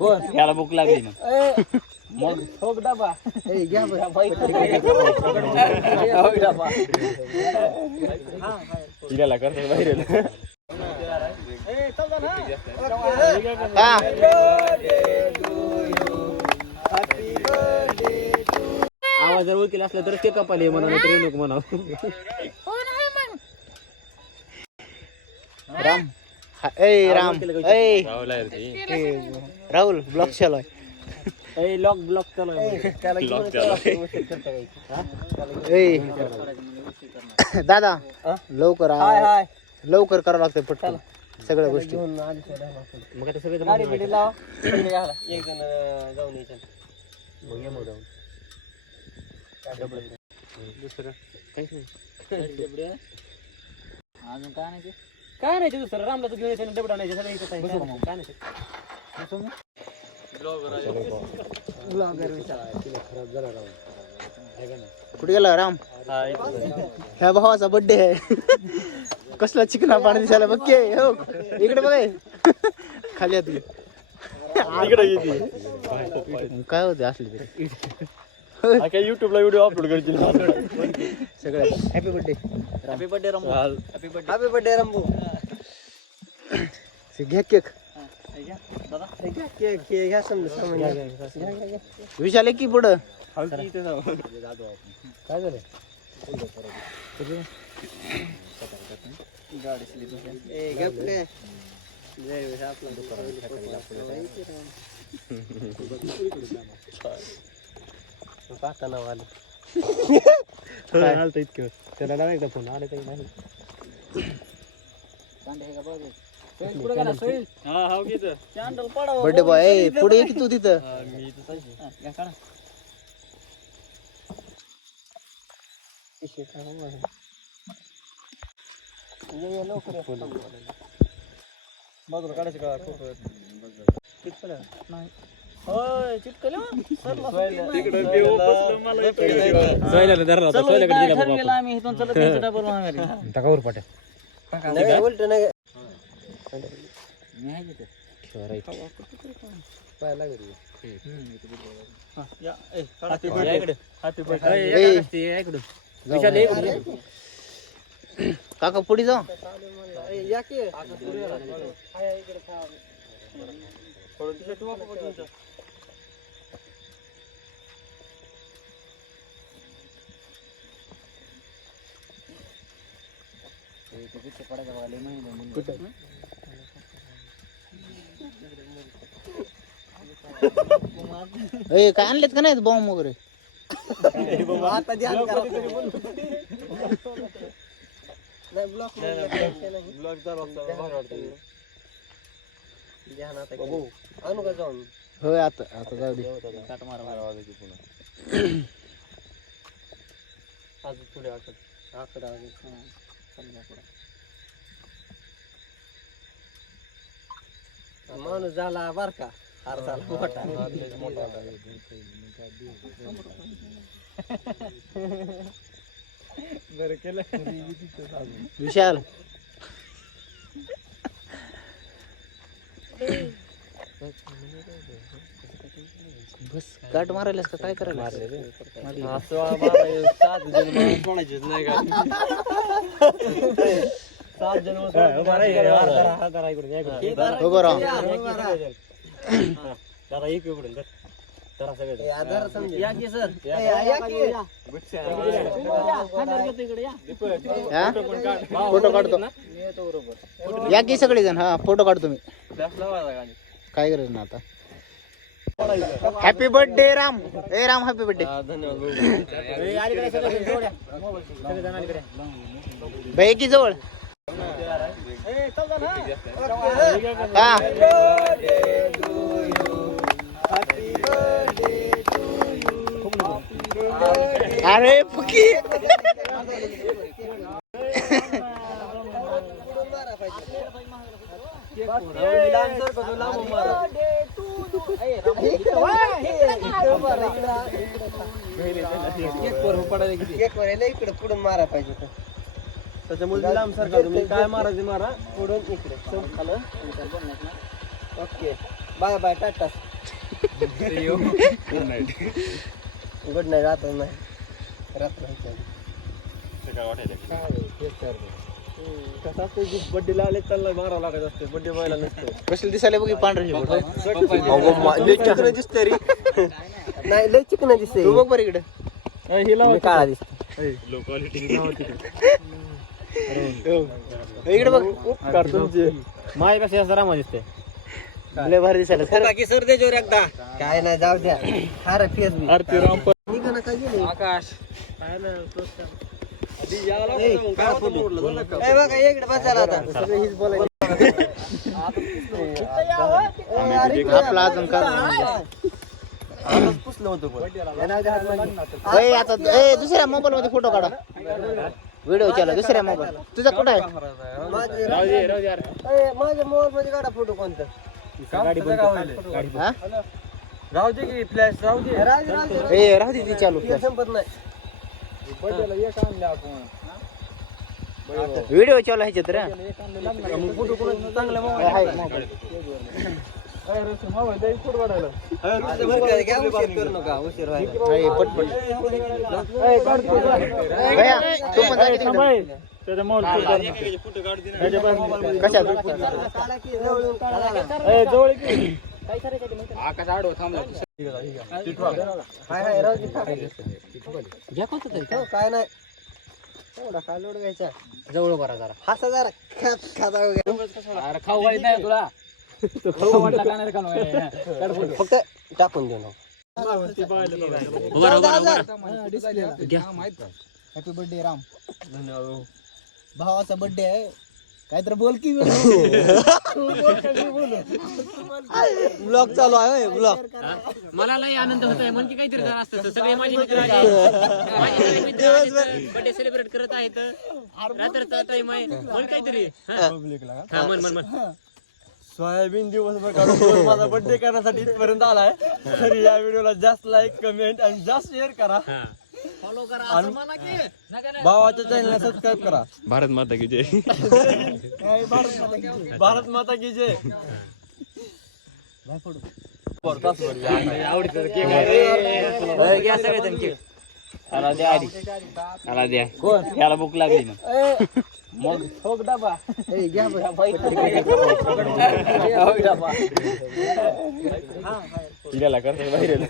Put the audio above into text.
कोण? याला भूक लागली मग मग हो डबा. हो तिला करतो बाहेर हा. आवाज जर ओळखीला असला तर ते कपाली म्हणा तर नको म्हणा. राम हा, ए राम ए राहुल ब्लॉक चालू आहे. ए लॉक ब्लॉक चालू आहे. ए दादा? लवकर हाय आ. हाय लवकर करावं लागतं पटकन. सगळ्या गोष्टी. मग आता सगळे. एक जण अं, जाऊन यायचं. मग ये मग जाऊन. दुसरं. काहीच नाही. अजून काय नाही काय नाही ते दुसरं रामला तर घेऊन यायचं डबडा नाही सगळं इथं आहे. काय नाही. कुठे गेला राम? ह्या भावाचा बर्थडे आहे. कसला चिकना पाणी दिसायला बघ के. हो इकडे बघ. हे. खाली आत घे. काय होते असले तरी. काय युट्यूबला व्हिडिओ अपलोड करतील सगळं. Happy birthday happy birthday Rambu happy birthday happy birthday Rambu घ्या केक. दादा. घ्या समजा विशाल की पुढं. काय झालं? गाडी स्लिप ए गप काय जय विश आपला काका नाव आलं. इतकं. त्याला लावा एकदा फोन आले काही नाही बर्थडे बॉय ए पुढे ये की तू तिथं? बाजूला काढायचं का? नाही होय चिटकलं आम्ही इथून चलत यायचं डबल माघारी. नाही, उलटं नाही. हा. काका पुढे जाऊ या की. हा. ए काय आणलेत का नाही बॉम्ब वगैरे? आता आणू का जाऊन? होय आता आता जाऊ दे. अजून पुढे आकड. आकड अजून हा, समजा पुढे. माणूस झाला बर का? हार झाला मोठा. बरं केलं. विशाल. बस काट मारायलास का काय करायला एक इकडून. धरा सगळे या की सर या की या की सगळे जण हा फोटो काढतो मी. काय करायचं ना आता. Happy birthday Ram. ए राम हॅपी बर्थडे भाई की जवळ. हा. अरे फुकी. इकडे पुढून मारा पाहिजे त्याच्यामुळे लांब सारखा तुम्ही काय? मारायचे मारा पुढून इकडे खालं okay bye bye ta-ta good night रात्र नाही रात्र कसं असतं की बड्डेला आले त्याला मारावं लागत असते बड्डे व्हायला नसतं कसलं दिसायला बघी पांढरे दिसते रे. नाही लय चिकन दिसते तू बघ बरं इकडे. मी काळा दिसतो लो क्वालिटी इकडे बघ. उपकार तुमचे माझ्यापेक्षा जास्त रामा दिसते लय भारी दिसायला. खरं की सर देजोर एकदा. काय नाही जाऊ द्या. अरे फेस मी आरती राम निघा ना काय गेले आकाश. काय फोटो? बघा इकडे बसायला आता हीच बोलायचे आपला अजून पुसलं होतं दुसऱ्या मोबाईल मध्ये फोटो काढा व्हिडिओ चालू दुसऱ्या मोबाईल तुझा कुठं आहे माझ्या मोबाईल मध्ये काढा फोटो कोणता राहू दे. की फ्लॅश राहू दे राहू दे चालू संपत नाही. बड्डेला एक आणले आपण. व्हिडिओ चालू आहे चित्र चांगला आहे घ्या. हो, काय नाही. एवढा काय लोड घ्यायचा? जवळ बरा जरा. हसा जरा खात खाता वगैरे अरे खाऊ घालीत नाही तुला. तू खाऊ म्हटला का नाही? फक्त टाकून देऊ नका. Happy birthday Ram. भावाचा बर्थडे आहे. काय तर बोल की ब्लॉग चालू आहे ब्लॉग मला लय आनंद होत आहे म्हणजे काहीतरी झालं असतं सगळे माझे मित्र आले. बर्थडे सेलिब्रेट करत आहेत. रात्रचा टाइम आहे म्हण काहीतरी. हा. सोयाबीन दिवसभर काढून दिवस माझा बर्थडे करण्यासाठी इथपर्यंत आलाय. तर या व्हिडिओला जास्त लाईक कमेंट आणि जास्त शेअर करा. फॉलो करा असं म्हणा की. नका नाही. भावाच्या चॅनलला सबस्क्राईब करा. भारत माता की जय. भारत माता की जय. घ्या सगळे त्यांचे आला द्या आधी आला द्या कोण याला भूक लागली ना मग ठोक डबा करतो बाहेर